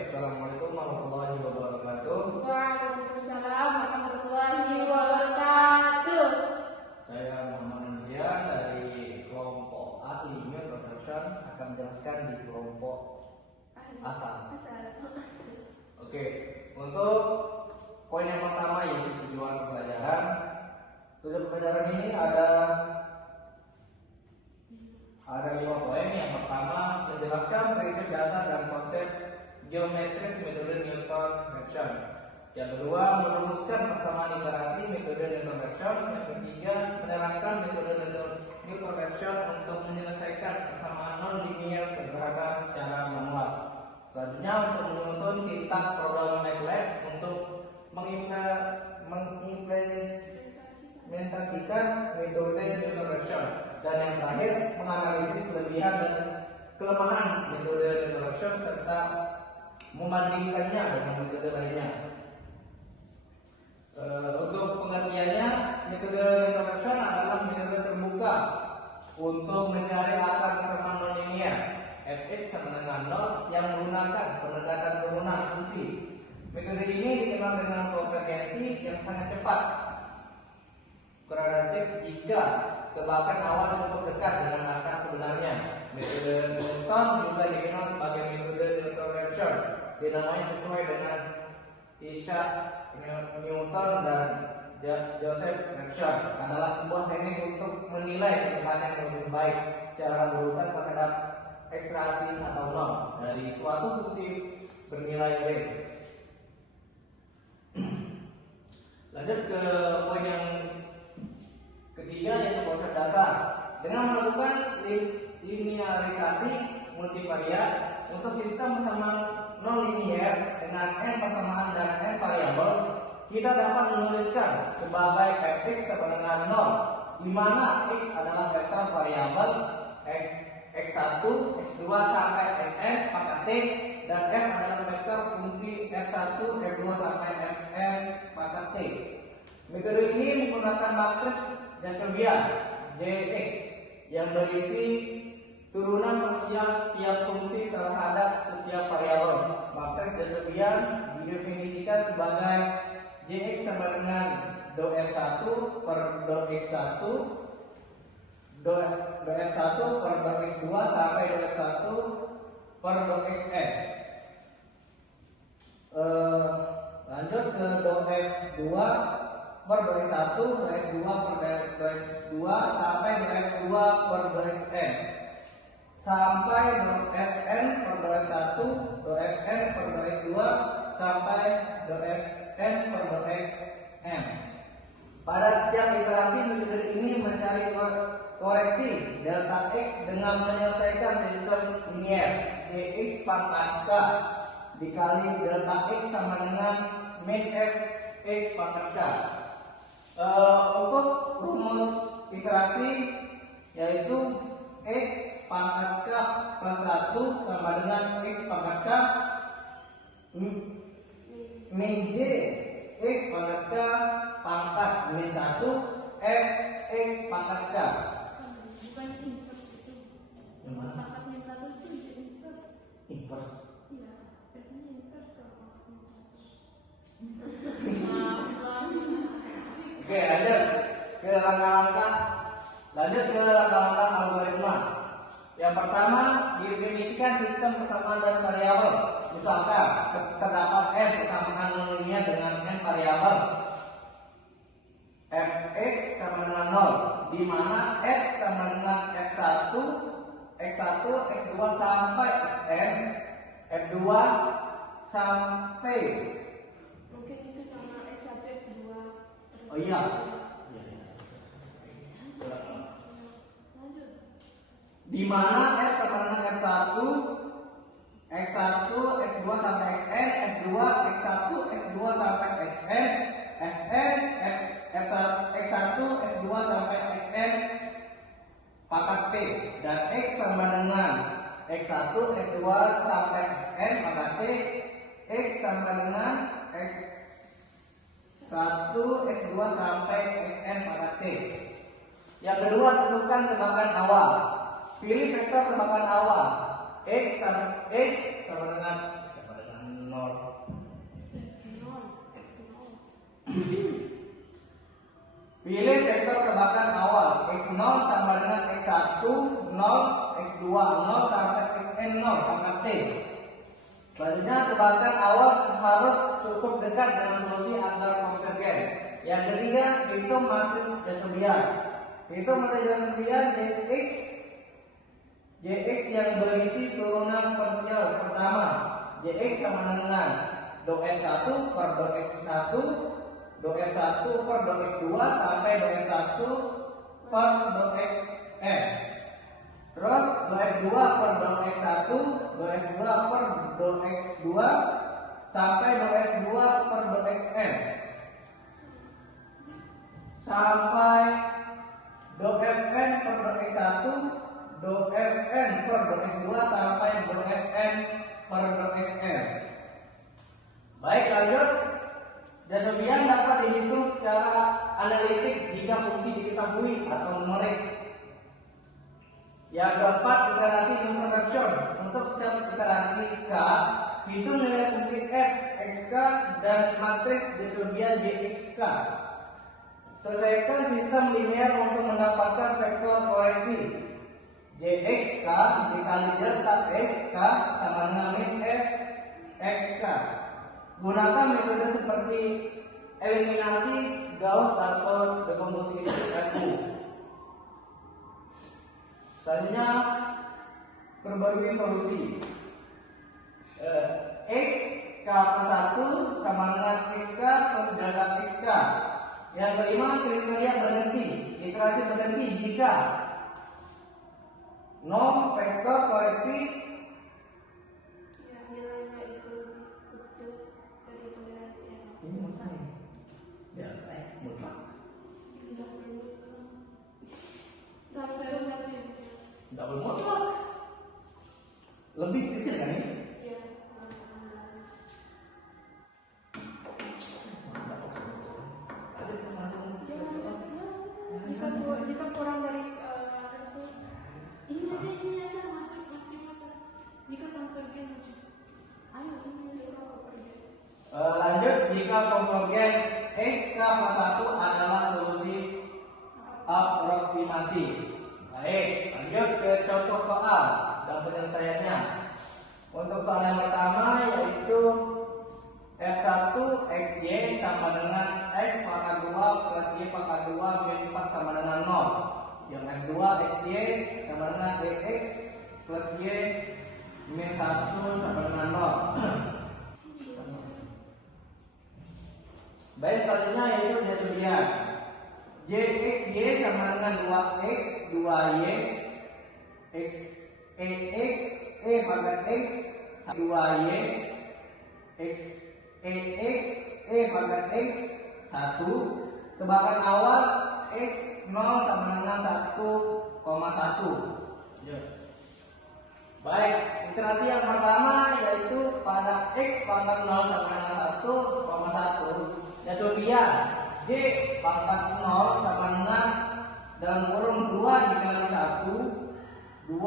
Assalamualaikum warahmatullahi wabarakatuh. Waalaikumsalam warahmatullahi wabarakatuh. Saya Muhammad Andrian dari kelompok ahli New Production akan menjelaskan di kelompok asal. Oke, untuk poin yang pertama yaitu tujuan pembelajaran. Tujuan pembelajaran ini ada 5 poin. Yang pertama, menjelaskan prinsip dasar dan konsep geometris metode Newton-Raphson. Yang kedua, merumuskan persamaan iterasi metode Newton-Raphson. Yang ketiga, menerapkan metode Newton-Raphson untuk menyelesaikan persamaan non-linear sederhana secara manual. Selanjutnya, untuk menyusun sintak program MATLAB untuk mengimplementasikan metode Newton-Raphson. Dan yang terakhir, menganalisis kelebihan dan kelemahan metode Newton-Raphson serta membandingkannya dengan metode lainnya. Untuk pengertiannya, metode Newton-Raphson adalah metode terbuka untuk mencari akar persamaan nonlinear fx sama dengan 0 yang menggunakan pendekatan turunan fungsi. Metode ini dikenal dengan konvergensi yang sangat cepat, kuadratik jika tebakan awal cukup dekat dengan akar sebenarnya. Metode Newton juga dikenal sebagai metode Newton-Raphson. Dinamai sesuai dengan Isaac Newton dan Joseph Raphson. Adalah sebuah teknik untuk menilai kecepatan yang lebih baik secara berurutan terhadap ekstraksi atau norm dari suatu fungsi bernilai R. Lanjut ke poin yang ketiga, yaitu konsep dasar. Dengan melakukan linearisasi multivariat untuk sistem persamaan non-linear dengan n persamaan dan n variabel, kita dapat menuliskan sebagai fx sama dengan 0, di mana x adalah vektor variabel x1, x2 sampai xn pangkat t, dan f adalah vektor fungsi f1, f2 sampai fn pangkat t. Metode ini menggunakan matris Jacobian Jx yang berisi turunan parsial setiap fungsi terhadap setiap variabel. Matris Jacobian didefinisikan sebagai Jx sama dengan do f1 per do x1, do f1 per do x2 sampai do f1 per do xn. Lanjut ke do f2 per do x1, do f2 per do x2 sampai do f2 per do xn, sampai do fn per do x1, do fn per do x2 sampai do fn per do xn. Pada setiap iterasi, metode ini mencari koreksi delta x dengan menyelesaikan sistem linear dx pangkat k dikali delta x sama dengan min f x pangkat k. Untuk rumus iterasi yaitu x pangkat k plus 1 sama dengan x pangkat k min j x pangkat k pangkat min 1 f x pangkat k. Bukan inverse itu. Pangkat min 1 itu jadi inverse. Inverse. Iya, biasanya inverse kalau pangkat min 1. Oke, lanjut ke langkah-langkah algoritma. Yang pertama, didefinisikan sistem persamaan dan variabel. Misalkan terdapat n persamaan nonlinear dengan n variabel fx sama dengan 0, di mana f sama dengan x1, x2 sampai xn, f2 sampai. Mungkin itu sama x1, x2. Oh iya. Di mana f sama dengan f1, x1, x2 sampai xn, f2, x1, x2 sampai xn, fn, x1, x2 sampai xn, dan X sama dengan X1, X2 sampai Xn pangkat T, X sama dengan X1, X2 sampai Xn pangkat T. Yang kedua, tentukan tebakan awal. Pilih vektor tebakan awal. X sama dengan 0. Pilih vektor tebakan awal. X0 sama dengan X1, 0, X2, 0 sampai Xn 0 pangkat T. Selanjutnya, tebakan awal harus cukup dekat dengan solusi agar konvergen. Yang ketiga, hitung matriks Jacobian. Hitung matriks Jacobian Jx yang berisi turunan parsial. Pertama, Jx sama dengan dou F1 per dou X1, dou F1 per dou X2 sampai dou F1 per dou Xn. Terus dou F2 per dou X1, dou F2 per dou X2 sampai dou F2 per dou Xn. Sampai dou Fn per dou X1, dou Fn per dou X2 sampai dou Fn per dou Xn. Baik, lanjut. Jacobian dapat dihitung secara analitik jika fungsi diketahui atau numerik. Yang keempat, iterasi intervention. Untuk setiap iterasi K, hitung nilai fungsi f, xk, dan matriks Jacobian Jxk. Selesaikan sistem linear untuk mendapatkan vektor koreksi. Jxk dikali delta xk sama dengan min f xk. Gunakan metode seperti eliminasi Gauss atau dekomposisi RU. Selanjutnya, perbarui solusi. Xk plus 1 sama dengan xk plus delta xk. Yang kelima, kriteria berhenti. Iterasi berhenti jika nom vektor koreksi nilainya itu kecil dari toleransi yang ini maksudnya ya mutlak. Ntar saya baca. Tidak boleh mutlak. Lebih kecil kan ini? Iya. Jika kurang dari itu, ini aja masih mutlak. Jika konvergen aja. Ayo ini jika konvergen. Lanjut, jika konvergen xk plus 1 adalah solusi aproksimasi. Baik, lanjut ke contoh soal dan penyelesaiannya. Untuk soal yang pertama yaitu F1 xy sama dengan x pangkat 2 plus y pangkat 2 min 4 sama dengan 0. Yang F2 xy sama dengan x plus y min 1 sama dengan 0. Baik, selanjutnya yaitu Jacobian. Jxy sama dengan 2x 2y x pangkat x 2y x pangkat x 1. Tebakan awal x 0 sama dengan 1,1. Baik, iterasi yang pertama yaitu pada x pangkat 0 sama dengan 1,1. Jacobian J pangkat 0 sama dengan dalam kurung 2 dikali 1 2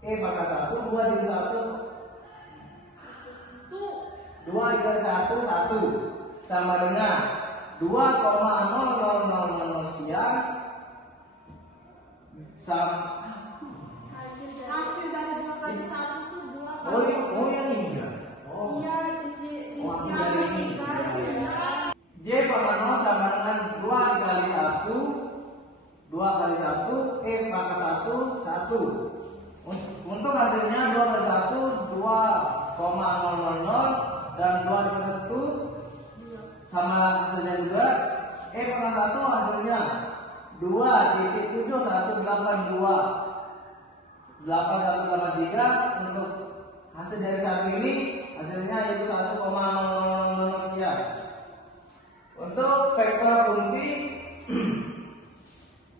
pangkat 1 2 dikali 1 2 dikali 1 1 sama dengan 2,0000 sekian sama Hasil dari 2 kali 1 itu 2 kali. oh yang ini enggak. Iya, dari sini. J pangkat 0 sama dengan 2 dikali 1 2 kali 1 pangkat 1 1. Untuk hasilnya 2 kali 1 2,000 dan 2 dikali 1 sama hasilnya juga pangkat 1 hasilnya 2.7182 8183. Untuk hasil dari satu ini hasilnya yaitu 1,00 sekian. Untuk vektor fungsi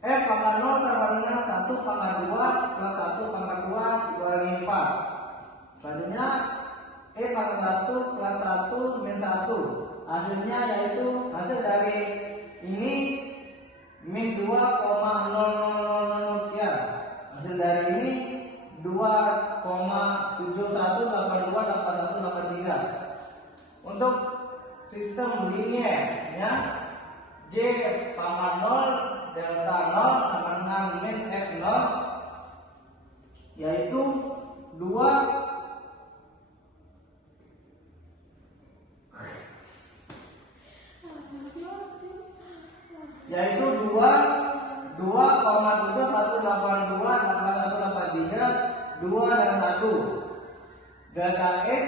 f pangkat 0 sama dengan 1 pangkat 2 plus 1 pangkat 2 dikurangi 4. Selanjutnya E pangkat 1 plus 1 min 1. Hasilnya yaitu hasil dari ini min 2,0000 sekian. Hasil dari ini 2,71828183. Untuk sistem linier ya, J pangkat 0 delta 0 sama dengan min F0 yaitu 2 yaitu 2,71828183 2 dan 1. Delta S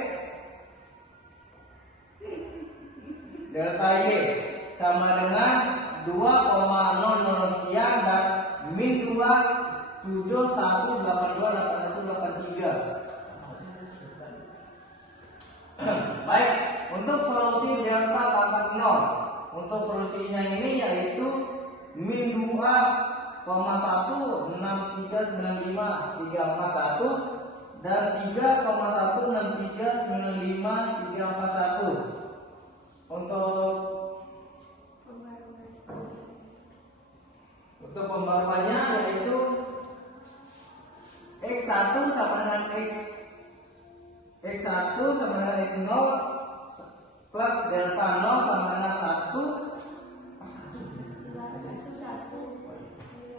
delta Y sama dengan 2,00 sekian dan min 2 71828183. Baik, untuk solusi delta pangkat 0. Untuk solusinya ini yaitu min 2,16395,341 dan 3,16395,341. Untuk pembaruannya yaitu X1 sama dengan X1 sama dengan X0 plus delta 0 sama dengan 1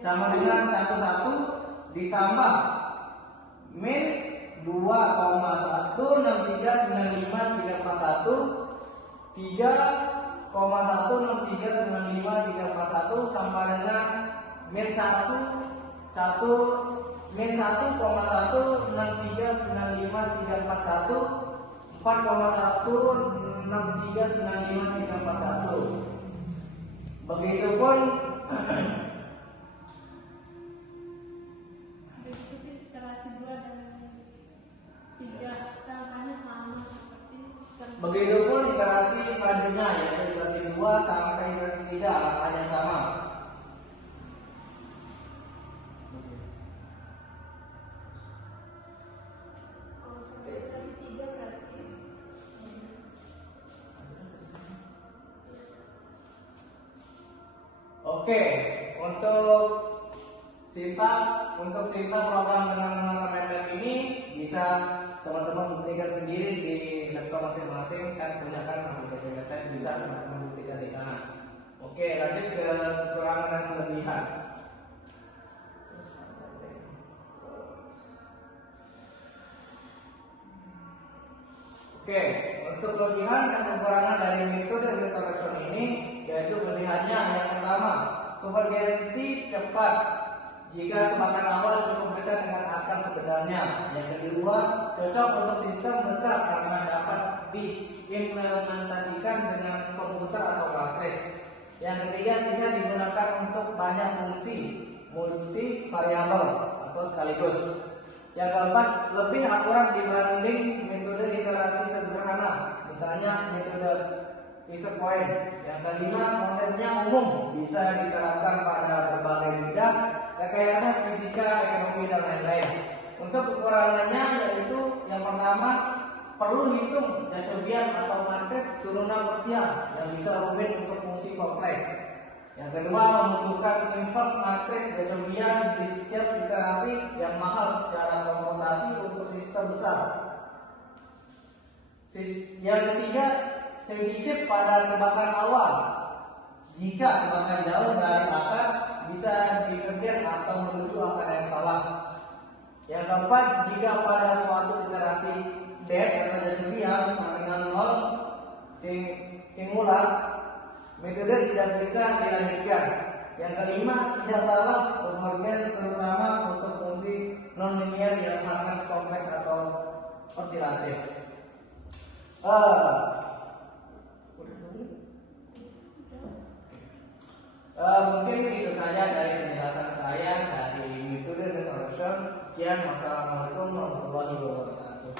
sama dengan 11 ditambah min 2,16395,341 3,16395,341 sama dengan min 1,16395,341 4,16395,341. Begitupun iterasi 2 dan 3 angkanya sama seperti begitupun iterasi selanjutnya yaitu iterasi 2 sampai iterasi 3 angkanya sama. Oke, untuk sintak program dengan menggunakan MATLAB ini bisa teman-teman buktikan sendiri di laptop masing-masing, kan punya kan aplikasi MATLAB, bisa teman-teman buktikan di sana. Oke, lanjut ke kekurangan dan kelebihan. Oke, untuk kelebihan dan kekurangan dari metode regression ini yaitu kelebihannya yang pertama, konvergensi cepat jika tebakan awal cukup dekat dengan akar sebenarnya. Yang kedua, cocok untuk sistem besar karena dapat diimplementasikan dengan komputer atau matriks. Yang ketiga, bisa digunakan untuk banyak fungsi multi variabel atau sekaligus. Yang keempat, lebih akurat dibanding metode iterasi sederhana, misalnya metode Fisher Point. Yang kelima, konsepnya umum, bisa diterapkan pada berbagai bidang, rekayasa fisika, ekonomi, dan lain-lain. Untuk kekurangannya yaitu yang pertama, perlu hitung Jacobian atau matriks turunan parsial yang bisa rumit untuk fungsi kompleks. Yang kedua, membutuhkan inverse matriks Jacobian di setiap iterasi yang mahal secara komputasi untuk sistem besar. Yang ketiga, sensitif pada tebakan awal. Jika tebakan jauh dari akar, bisa dikerjakan atau menuju akar yang salah. Yang keempat, jika pada suatu iterasi depth atau Jacobian sama dengan 0 singular, metode tidak bisa dilanjutkan. Yang kelima, tidak salah konvergen terutama untuk fungsi non-linear yang sangat kompleks atau osilatif. Mungkin itu saja dari penjelasan saya dari metode regression. Sekian, wassalamualaikum warahmatullahi wabarakatuh.